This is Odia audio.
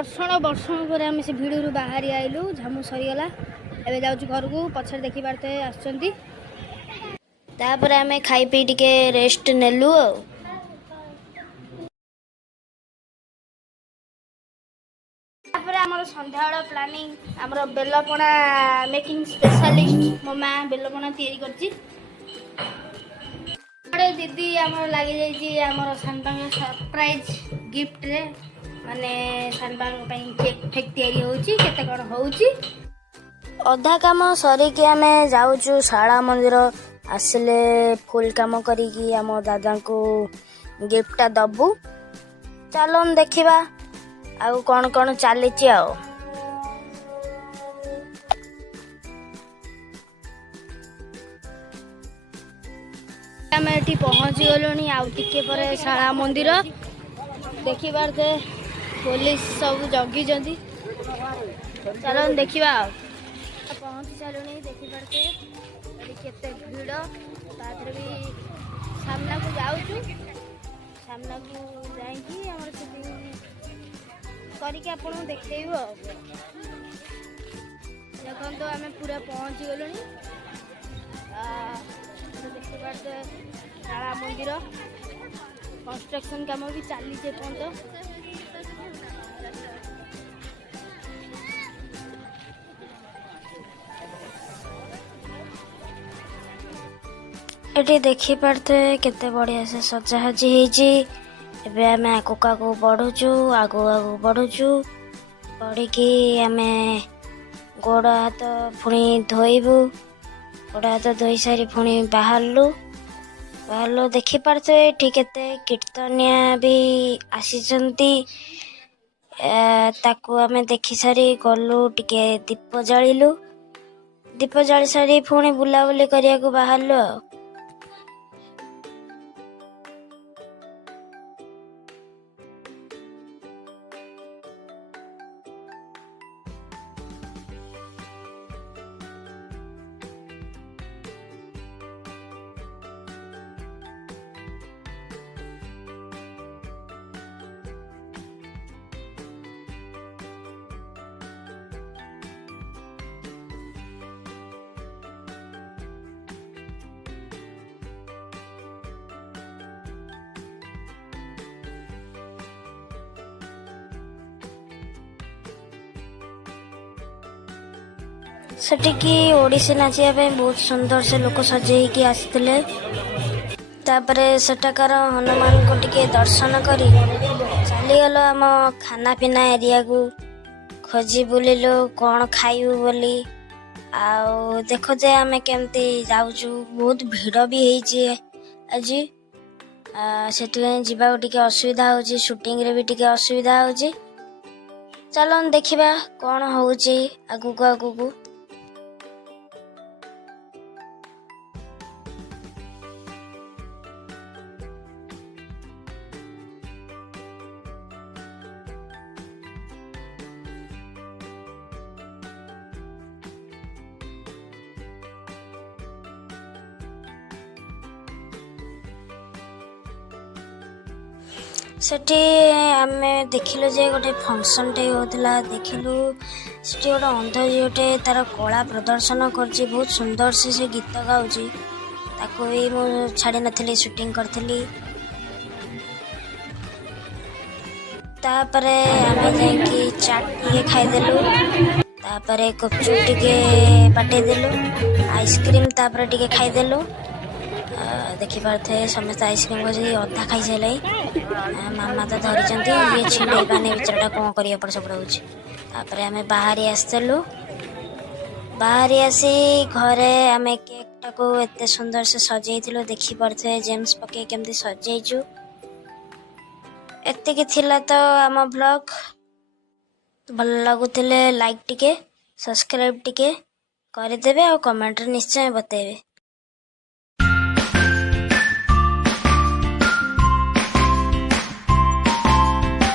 ବର୍ଷଣ ପରେ ଆମେ ସେ ଭିଡ଼ରୁ ବାହାରି ଆଇଲୁ। ଝାମୁ ସରିଗଲା, ଏବେ ଯାଉଛୁ ଘରକୁ। ପଛରେ ଦେଖିପାରୁଥିବେ ଆସୁଛନ୍ତି। ତାପରେ ଆମେ ଖାଇ ପିଇ ଟିକେ ରେଷ୍ଟ ନେଲୁ ଆଉ। ତାପରେ ଆମର ସନ୍ଧ୍ୟାବେଳ ପ୍ଲାନିଂ, ଆମର ବେଲପଣା ମେକିଂ ସ୍ପେଶାଲିଷ୍ଟ ମୋ ମା ବେଲପଣା ତିଆରି କରିଛି। ଦିଦି ଆମର ଲାଗିଯାଇଛି ଆମର ସାନପାଙ୍କ ସରପ୍ରାଇଜ ଗିଫ୍ଟରେ, ମାନେ ସାନପାଙ୍କ ପାଇଁ କେକ୍ ଫେକ୍ ତିଆରି ହେଉଛି। କେତେ କ'ଣ ହେଉଛି। ଅଧା କାମ ସରିକି ଆମେ ଯାଉଛୁ ଶାଳା ମନ୍ଦିର। ଆସିଲେ ଫୁଲ କାମ କରିକି ଆମ ଦାଦାଙ୍କୁ ଗିଫ୍ଟଟା ଦେବୁ। ଚାଲନ୍ତୁ ଦେଖିବା ଆଉ କ'ଣ କ'ଣ ଚାଲିଛି ଆଉ। ଆମେ ଏଠି ପହଞ୍ଚି ଗଲୁଣି। ଆଉ ଟିକେ ପରେ ଶାଳା ମନ୍ଦିର। ଦେଖିପାରୁଥିବେ ପୋଲିସ ସବୁ ଜଗିଛନ୍ତି। ଚାଲନ୍ତୁ ଦେଖିବା ଆଉ। ପହଞ୍ଚି ସାରିଲୁଣି, ଦେଖିପାରୁଥିବେ ଏଠି କେତେ ଭିଡ଼। ତାପରେ ବି ସାମ୍ନାକୁ ଯାଉଛୁ। ସାମ୍ନାକୁ ଯାଇକି ଆମର ସେଠି କରିକି ଆପଣଙ୍କୁ ଦେଖେଇବୁ ଆଉ। ଦେଖନ୍ତୁ ଆମେ ପୁରା ପହଞ୍ଚି ଗଲୁଣି। ଦେଖିପାରୁଥିବେ ଶାଳା ମନ୍ଦିର। କନଷ୍ଟ୍ରକ୍ସନ କାମ ବି ଚାଲିଛି ଏପର୍ଯ୍ୟନ୍ତ। ଏଠି ଦେଖିପାରୁଥିବେ କେତେ ବଢ଼ିଆ ସେ ସଜାସଜି ହେଇଛି। ଏବେ ଆମେ ଆଗକୁ ବଢ଼ୁଛୁ, ଆଗକୁ ବଢ଼ୁଛୁ। ବଢ଼ିକି ଆମେ ଗୋଡ଼ ହାତ ପୁଣି ଧୋଇବୁ। ଗୋଡ଼ ହାତ ଧୋଇ ସାରି ପୁଣି ବାହାରିଲୁ। ଦେଖିପାରୁଥିବେ ଏଠି କେତେ କୀର୍ତ୍ତନିଆ ବି ଆସିଛନ୍ତି। ତାକୁ ଆମେ ଦେଖି ସାରି ଗଲୁ, ଟିକେ ଦୀପ ଜାଳିଲୁ। ଦୀପ ଜାଳି ସାରି ପୁଣି ବୁଲାବୁଲି କରିବାକୁ ବାହାରିଲୁ ଆଉ। ସେଠିକି ଓଡ଼ିଶୀ ନାଚିବା ପାଇଁ ବହୁତ ସୁନ୍ଦର ସେ ଲୋକ ସଜେଇକି ଆସିଥିଲେ। ତାପରେ ସେଠାକାର ହନୁମାନଙ୍କୁ ଟିକେ ଦର୍ଶନ କରି ଚାଲିଗଲ ଆମ ଖାନା ପିନା ଏରିଆକୁ। ଖୋଜି ବୁଲିଲୁ କ'ଣ ଖାଇବୁ ବୋଲି। ଆଉ ଦେଖ ଯେ ଆମେ କେମିତି ଯାଉଛୁ। ବହୁତ ଭିଡ଼ ବି ହେଇଛି ଆଜି, ସେଥିପାଇଁ ଯିବାକୁ ଟିକେ ଅସୁବିଧା ହେଉଛି। ସୁଟିଂରେ ବି ଟିକେ ଅସୁବିଧା ହେଉଛି। ଚାଲନ୍ତୁ ଦେଖିବା କ'ଣ ହେଉଛି ଆଗକୁ। ସେଠି ଆମେ ଦେଖିଲୁ ଯେ ଗୋଟେ ଫଙ୍କସନ୍ଟେ ହେଉଥିଲା। ଦେଖିଲୁ ସେଠି ଗୋଟେ ଅନ୍ଧ ଝିଅଟେ ତାର କଳା ପ୍ରଦର୍ଶନ କରୁଛି। ବହୁତ ସୁନ୍ଦର ସେ ଗୀତ ଗାଉଛି। ତାକୁ ବି ମୁଁ ଛାଡ଼ି ନଥିଲି, ସୁଟିଂ କରିଥିଲି। ତାପରେ ଆମେ ଯାଇକି ଚାଟ୍ ଟିକେ ଖାଇଦେଲୁ। ତାପରେ ଗୁପଚୁପ ଟିକେ ବାଟେଇଦେଲୁ। ଆଇସ୍କ୍ରିମ୍ ତାପରେ ଟିକେ ଖାଇଦେଲୁ। ଦେଖିପାରୁଥିବେ ସମସ୍ତେ ଆଇସ୍କ୍ରିମ୍ କରି ଅଧା ଖାଇସାରିଲେ। ମାମା ତ ଧରିଛନ୍ତି, ଇଏ ଛିଣ୍ଡେଇ ପାନି ବିଚାରଟା କ'ଣ କରି ଏପଟ ସେପଟ ହେଉଛି। ତାପରେ ଆମେ ବାହାରି ଆସିଥିଲୁ। ବାହାରି ଆସି ଘରେ ଆମେ କେକ୍ଟାକୁ ଏତେ ସୁନ୍ଦର ସେ ସଜେଇଥିଲୁ। ଦେଖିପାରୁଥିବେ ଜେମ୍ସ ପକେଇ କେମିତି ସଜେଇଛୁ। ଏତିକି ଥିଲା ତ ଆମ ବ୍ଲଗ। ଭଲ ଲାଗୁଥିଲେ ଲାଇକ୍ ଟିକେ, ସବସ୍କ୍ରାଇବ୍ ଟିକେ କରିଦେବେ ଆଉ କମେଣ୍ଟରେ ନିଶ୍ଚୟ ବତେଇବେ।